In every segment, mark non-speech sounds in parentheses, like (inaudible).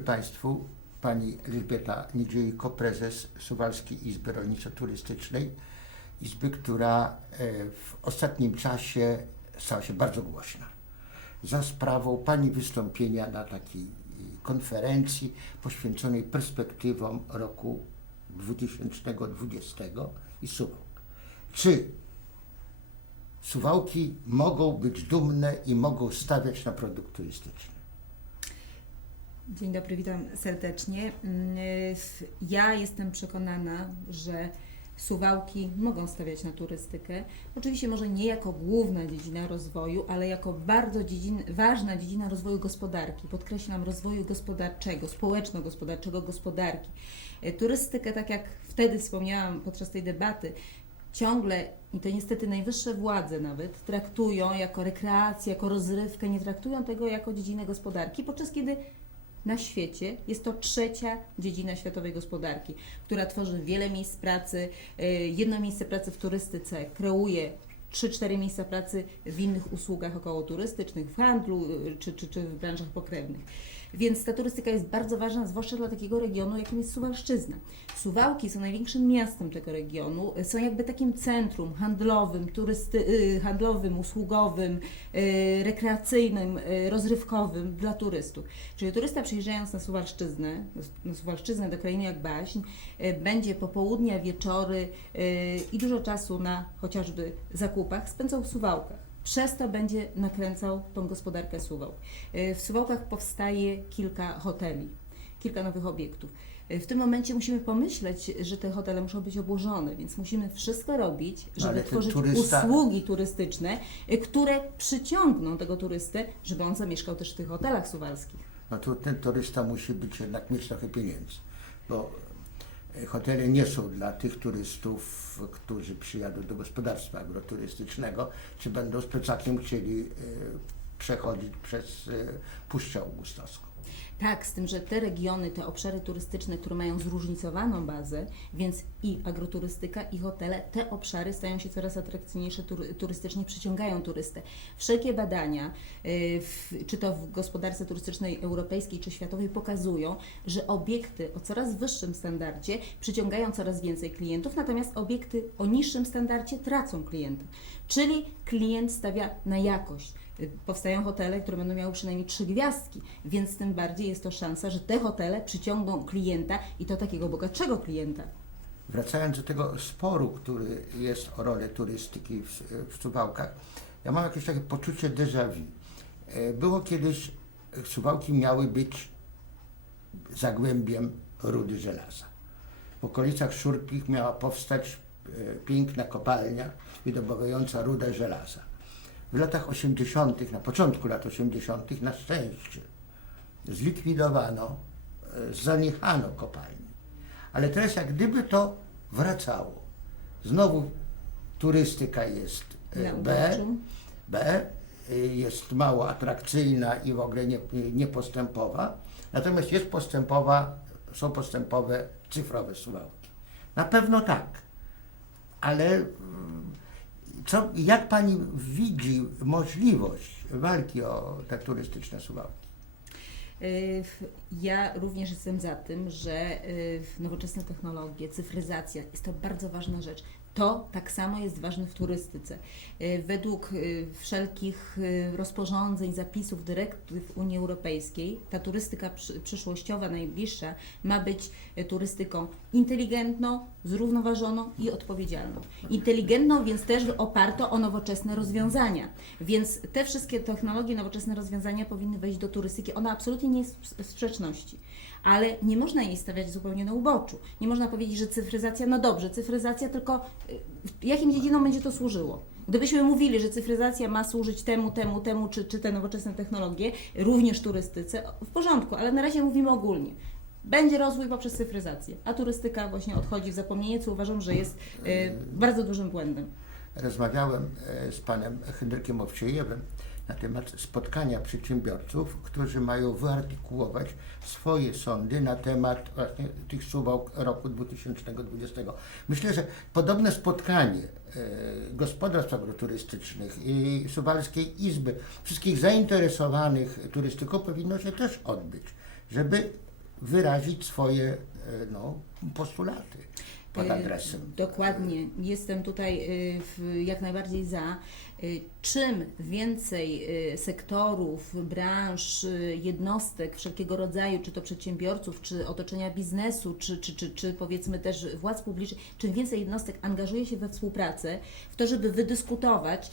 Państwu. Pani Elżbieta Niedziejko, prezes Suwalskiej Izby Rolniczo-Turystycznej. Izby, która e, w ostatnim czasie stała się bardzo głośna. Za sprawą Pani wystąpienia na takiej e, konferencji poświęconej perspektywom roku 2020 i Suwałk. Czy Suwałki mogą być dumne i mogą stawiać na produkt turystyczny? Dzień dobry, witam serdecznie. Mm, Ja jestem przekonana, że Suwałki mogą stawiać na turystykę. Oczywiście może nie jako główna dziedzina rozwoju, ale jako bardzo dziedzin, ważna dziedzina rozwoju gospodarki. Podkreślam rozwoju gospodarczego, społeczno-gospodarczego gospodarki. E, Turystykę, tak jak wtedy wspomniałam podczas tej debaty, ciągle, i to niestety najwyższe władze nawet, traktują jako rekreację, jako rozrywkę, nie traktują tego jako dziedzinę gospodarki, podczas kiedy na świecie jest to trzecia dziedzina światowej gospodarki, która tworzy wiele miejsc pracy. y, Jedno miejsce pracy w turystyce kreuje 3-4 miejsca pracy w innych usługach okołoturystycznych, w handlu y, czy, czy, czy w branżach pokrewnych. Więc ta turystyka jest bardzo ważna, zwłaszcza dla takiego regionu, jakim jest Suwalszczyzna. Suwałki są największym miastem tego regionu, y, są jakby takim centrum handlowym, turysty, y, handlowym, usługowym, y, rekreacyjnym, y, rozrywkowym dla turystów. Czyli turysta przyjeżdżając na Suwalszczyznę, na Suwalszczyznę do krainy jak baśń, będzie popołudnia, wieczory i dużo czasu na chociażby zakupach spędzał w Suwałkach. Przez to będzie nakręcał tą gospodarkę Suwałk. Y, W Suwałkach powstaje kilka hoteli, kilka nowych obiektów. Y, W tym momencie musimy pomyśleć, że te hotele muszą być obłożone, więc musimy wszystko robić, żeby tworzyć turysta- usługi turystyczne, y, które przyciągną tego turystę, żeby on zamieszkał też w tych hotelach suwalskich. no to ten turysta musi być jednak mieć trochę pieniędzy, bo e, hotele nie są dla tych turystów, którzy przyjadą do gospodarstwa agroturystycznego, czy będą z plecakiem chcieli e, przechodzić przez e, Puszczę Augustowską. Tak, z tym, że te regiony, te obszary turystyczne, które mają zróżnicowaną bazę, więc i agroturystyka, i hotele, te obszary stają się coraz atrakcyjniejsze tury, turystycznie, przyciągają turystę. Wszelkie badania, y, czy to w gospodarce turystycznej europejskiej, czy światowej, pokazują, że obiekty o coraz wyższym standardzie przyciągają coraz więcej klientów, natomiast obiekty o niższym standardzie tracą klientów. Czyli klient stawia na jakość. Y, Powstają hotele, które będą miały przynajmniej trzy gwiazdki, więc tym bardziej jest to szansa, że te hotele przyciągną klienta i to takiego bogatszego klienta. Wracając do tego sporu, który jest o rolę turystyki w, w Suwałkach, ja mam jakieś takie poczucie déjà vu. E, Było kiedyś, Suwałki miały być zagłębiem rudy żelaza. W okolicach Szurkich miała powstać e, piękna kopalnia wydobywająca rudę żelaza. W latach 80., na początku lat 80., na szczęście zlikwidowano, e, zaniechano kopalni. Ale teraz jak gdyby to wracało. Znowu turystyka jest e, B. B y, jest mało atrakcyjna i w ogóle nie, niepostępowa, natomiast jest postępowa, są postępowe cyfrowe suwałki. Na pewno tak, ale mm, co, jak Pani widzi możliwość walki o te turystyczne suwałki? Y, Ja również jestem za tym, że y, nowoczesne technologie, cyfryzacja jest to bardzo ważna rzecz. To tak samo jest ważne w turystyce. Y, Według y, wszelkich y, rozporządzeń, zapisów, dyrektyw Unii Europejskiej, ta turystyka przy- przyszłościowa, najbliższa, ma być turystyką inteligentną, zrównoważoną i odpowiedzialną. Inteligentną, więc też oparto o nowoczesne rozwiązania. Więc te wszystkie technologie, nowoczesne rozwiązania powinny wejść do turystyki. Ona absolutnie nie jest w sprzeczności, ale nie można jej stawiać zupełnie na uboczu. Nie można powiedzieć, że cyfryzacja, no dobrze, cyfryzacja, tylko jakim dziedzinom będzie to służyło? Gdybyśmy mówili, że cyfryzacja ma służyć temu, temu, temu, czy, czy te nowoczesne technologie, również turystyce, w porządku, ale na razie mówimy ogólnie. Będzie rozwój poprzez cyfryzację, a turystyka właśnie odchodzi w zapomnienie, co uważam, że jest y, bardzo dużym błędem. Rozmawiałem e, z panem Henrykiem Owsiejewem na temat spotkania przedsiębiorców, którzy mają wyartykułować swoje sądy na temat właśnie tych suwałk roku 2020. Myślę, że podobne spotkanie e, gospodarstw agroturystycznych i Suwalskiej Izby, wszystkich zainteresowanych turystyką powinno się też odbyć. żeby wyrazić swoje e, no, postulaty pod Y, adresem. Dokładnie. Jestem tutaj jak najbardziej za. Y, Czym więcej y, sektorów, branż, y, jednostek wszelkiego rodzaju, czy to przedsiębiorców, czy otoczenia biznesu, czy, czy, czy, czy powiedzmy też władz publicznych, czym więcej jednostek angażuje się we współpracę, w to, żeby wydyskutować,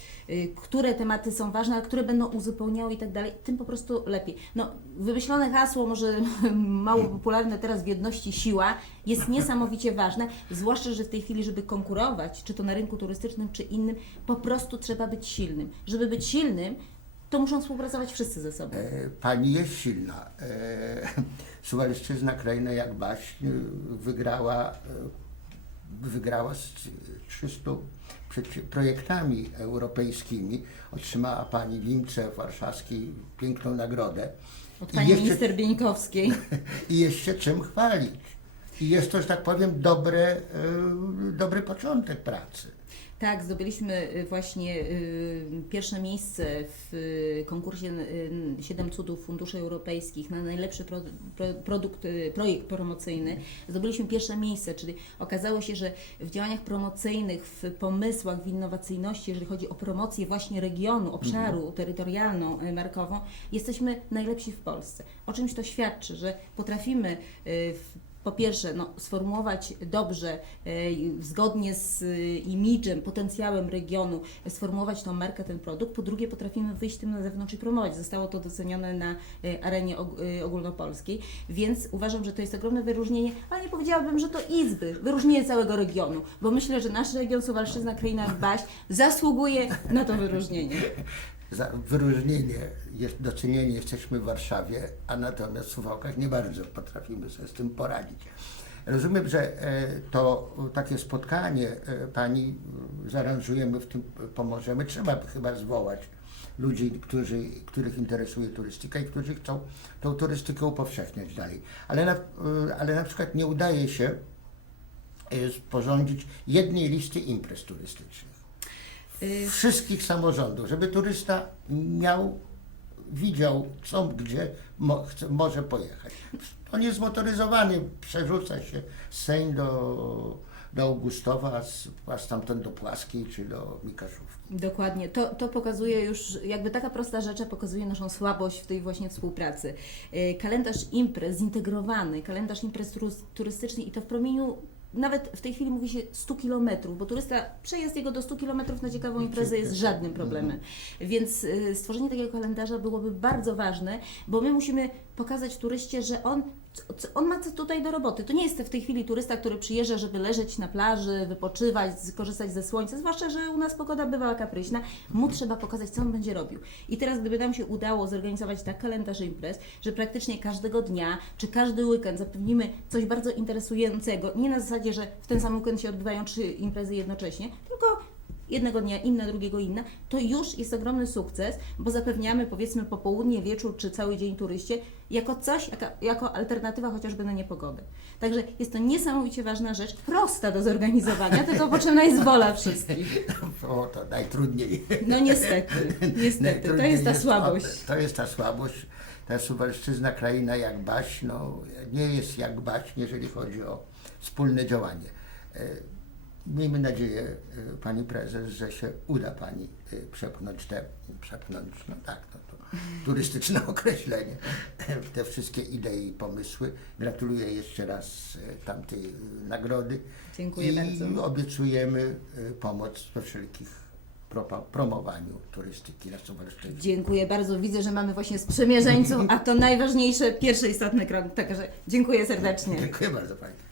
które tematy są ważne, a które będą uzupełniały i tak dalej, tym po prostu lepiej. No, wymyślone hasło, może (laughs) mało popularne teraz w jedności siła, jest niesamowicie ważne, zwłaszcza, że w tej chwili, żeby konkurować, czy to na rynku turystycznym, czy innym, po prostu trzeba być silnym. Żeby być silnym, to muszą współpracować wszyscy ze sobą. E, Pani jest silna. E, (laughs) Suwalszczyzna, kraina jak baśń, e, wygrała, e, wygrała z 300 przecie- projektami europejskimi. Otrzymała Pani w Imce Warszawskiej piękną nagrodę. Od I pani jeszcze- minister Bieńkowskiej. (laughs) I jest się czym chwalić. I jest to, że tak powiem, dobre, e, dobry początek pracy. Tak, zdobyliśmy y, właśnie y, pierwsze miejsce w y, konkursie Siedem Cudów Funduszy Europejskich na najlepszy pro, pro, produkt, projekt promocyjny. Zdobyliśmy pierwsze miejsce, czyli okazało się, że w działaniach promocyjnych, w pomysłach, w innowacyjności, jeżeli chodzi o promocję właśnie regionu, obszaru terytorialną, y, markową, jesteśmy najlepsi w Polsce. O czymś to świadczy, że potrafimy w po pierwsze, no, sformułować dobrze, e, zgodnie z e, imidżem, potencjałem regionu, e, sformułować tą markę, ten produkt. Po drugie, potrafimy wyjść tym na zewnątrz i promować. Zostało to docenione na arenie og- ogólnopolskiej, więc uważam, że to jest ogromne wyróżnienie, ale nie powiedziałabym, że to izby, wyróżnienie całego regionu, bo myślę, że nasz region Suwalszczyzna, Kraina Baś zasługuje na to wyróżnienie. (laughs) Za wyróżnienie, jest, docenienie jesteśmy w Warszawie, a natomiast w Suwałkach nie bardzo potrafimy sobie z tym poradzić. Rozumiem, że e, to takie spotkanie e, Pani e, zaaranżujemy, w tym pomożemy. Trzeba chyba zwołać ludzi, którzy, których interesuje turystyka i którzy chcą tą turystykę upowszechniać dalej. Ale na, ale na przykład nie udaje się sporządzić jednej listy imprez turystycznych wszystkich samorządów, żeby turysta miał, widział co, gdzie mo, chce, może pojechać. On jest motoryzowany, przerzuca się z Sejn do, do Augustowa, a, z, a stamtąd do Płaskiej czy do Mikaszówki. Dokładnie. To, to pokazuje już, jakby taka prosta rzecz pokazuje naszą słabość w tej właśnie współpracy. E, Kalendarz imprez zintegrowany, kalendarz imprez turys- turystycznych i to w promieniu nawet w tej chwili mówi się 100 kilometrów, bo turysta, przejazd jego do 100 kilometrów na ciekawą imprezę jest żadnym problemem. Więc e, stworzenie takiego kalendarza byłoby bardzo ważne, bo my musimy pokazać turyście, że on, on ma tutaj do roboty. To nie jest w tej chwili turysta, który przyjeżdża, żeby leżeć na plaży, wypoczywać, skorzystać ze słońca, zwłaszcza, że u nas pogoda bywa kapryśna. Mu trzeba pokazać, co on będzie robił. I teraz, gdyby nam się udało zorganizować tak kalendarz imprez, że praktycznie każdego dnia, czy każdy weekend zapewnimy coś bardzo interesującego, nie na zasadzie, że w ten sam weekend się odbywają trzy imprezy jednocześnie, tylko jednego dnia inna, drugiego inna, to już jest ogromny sukces, bo zapewniamy powiedzmy popołudnie, wieczór czy cały dzień turyście jako coś, jaka, jako alternatywa chociażby na niepogodę. Także jest to niesamowicie ważna rzecz, prosta do zorganizowania, tylko potrzebna jest wola wszystkich. (laughs) O, to najtrudniej. No niestety, (laughs) niestety, to jest ta słabość. To jest ta słabość. Ta Suwalszczyzna, kraina jak baśń, no, nie jest jak baśń, jeżeli chodzi o wspólne działanie. Miejmy nadzieję, e, Pani Prezes, że się uda Pani e, przepchnąć te, przepchnąć, no tak, no to turystyczne (laughs) określenie, te wszystkie idee i pomysły. Gratuluję jeszcze raz e, tamtej nagrody. Dziękuję I bardzo. obiecujemy pomoc we wszelkich promowaniu turystyki na Suwalszczyźnie. Dziękuję bardzo. Widzę, że mamy właśnie sprzymierzeńców, a to najważniejsze, pierwszy istotny krok. Także dziękuję serdecznie. Dziękuję bardzo Pani.